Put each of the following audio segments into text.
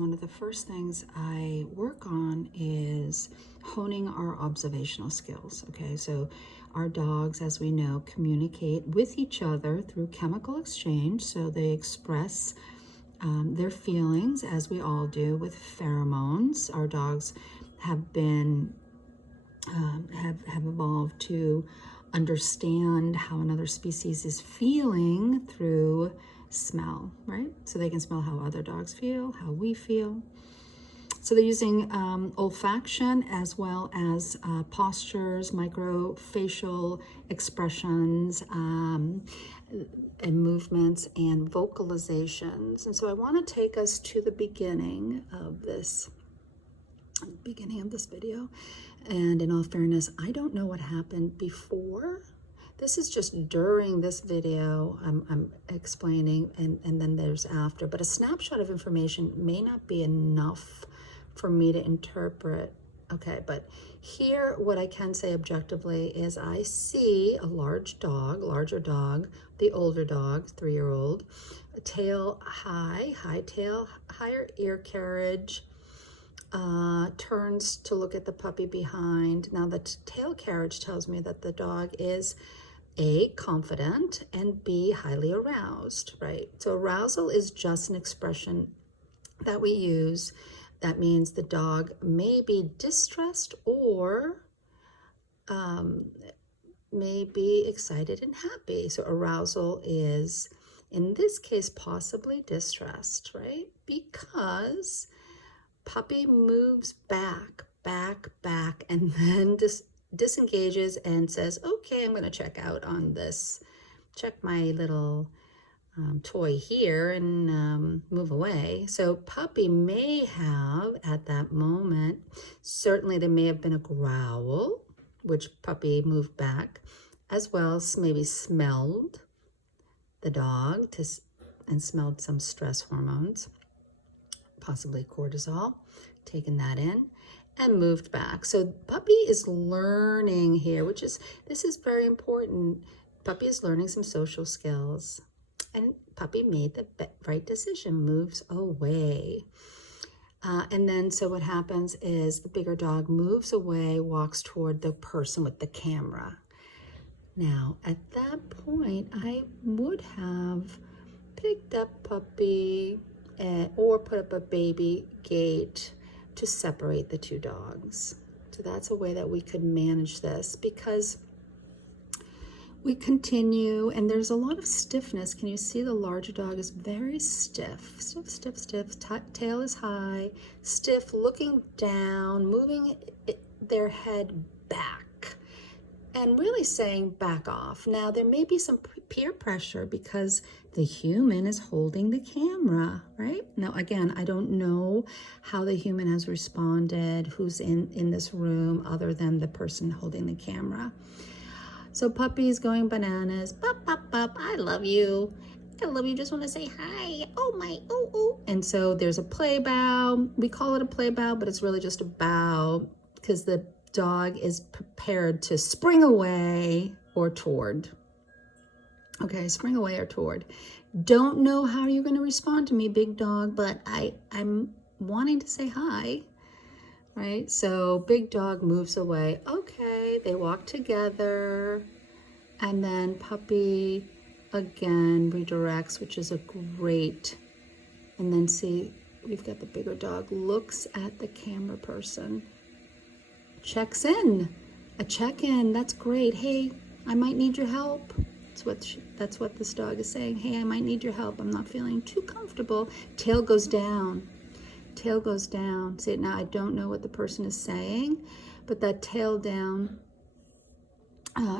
One of the first things I work on is honing our observational skills. Okay, so our dogs, as we know, communicate with each other through chemical exchange. So they express their feelings, as we all do, with pheromones. Our dogs have been have evolved to understand how another species is feeling through smell, right? So they can smell how other dogs feel, how we feel. So they're using olfaction as well as postures, microfacial expressions, and movements and vocalizations. And so I want to take us to the beginning of this video. And in all fairness, I don't know what happened before. This is just during this video I'm explaining, and then there's after. But a snapshot of information may not be enough for me to interpret. Okay, but here what I can say objectively is I see a larger dog, the older dog, 3-year-old, a tail high tail, higher ear carriage, turns to look at the puppy behind. Now the tail carriage tells me that the dog is A, confident, and B, highly aroused, right? So arousal is just an expression that we use. That means the dog may be distressed or may be excited and happy. So arousal is, in this case, possibly distressed, right? Because puppy moves back, and then disengages and says, okay, I'm going to check out on this, check my little toy here and move away. So puppy may have, at that moment, certainly there may have been a growl, which puppy moved back, as well as maybe smelled the dog and smelled some stress hormones, possibly cortisol, taken that in and moved back. So puppy is learning here, this is very important. Puppy is learning some social skills, and puppy made the right decision, moves away. And then so what happens is the bigger dog moves away, walks toward the person with the camera. Now, at that point, I would have picked up puppy or put up a baby gate to separate the two dogs. So that's a way that we could manage this, because we continue and there's a lot of stiffness. Can you see the larger dog is very stiff, tail is high, stiff, looking down, moving their head back, and really saying back off. Now there may be some peer pressure because the human is holding the camera, right? Now again, I don't know how the human has responded, who's in this room other than the person holding the camera. So puppy is going bananas. Bop, bop, bop. I love you. I love you. Just want to say hi. Oh my, oh. And so there's a play bow. We call it a play bow, but it's really just a bow because the dog is prepared to spring away or toward. Okay, spring away or toward. Don't know how you're going to respond to me, big dog, but I'm wanting to say hi. Right, so big dog moves away. Okay, they walk together, and then puppy again redirects, which is a great. And then see, we've got the bigger dog looks at the camera person, checks in, a check-in. That's great. Hey, I might need your help. That's what this dog is saying. Hey, I might need your help. I'm not feeling too comfortable. Tail goes down. Tail goes down. See, now I don't know what the person is saying, but that tail down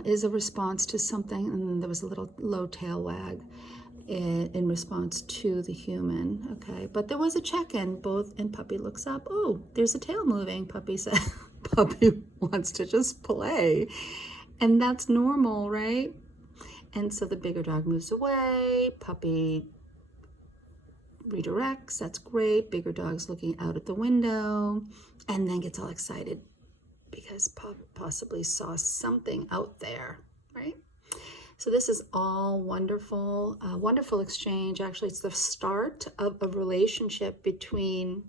is a response to something, and there was a little low tail wag in response to the human. Okay, but there was a check-in. And puppy looks up. Oh, there's a tail moving. Puppy said, puppy wants to just play, and that's normal, right? And so the bigger dog moves away. Puppy redirects, that's great. Bigger dog's looking out at the window and then gets all excited because possibly saw something out there, right? So this is all wonderful, wonderful exchange. Actually, it's the start of a relationship between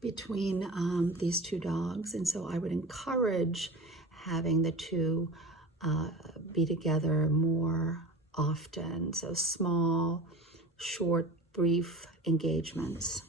these two dogs. And so I would encourage having the two be together more often. So small, short, brief engagements.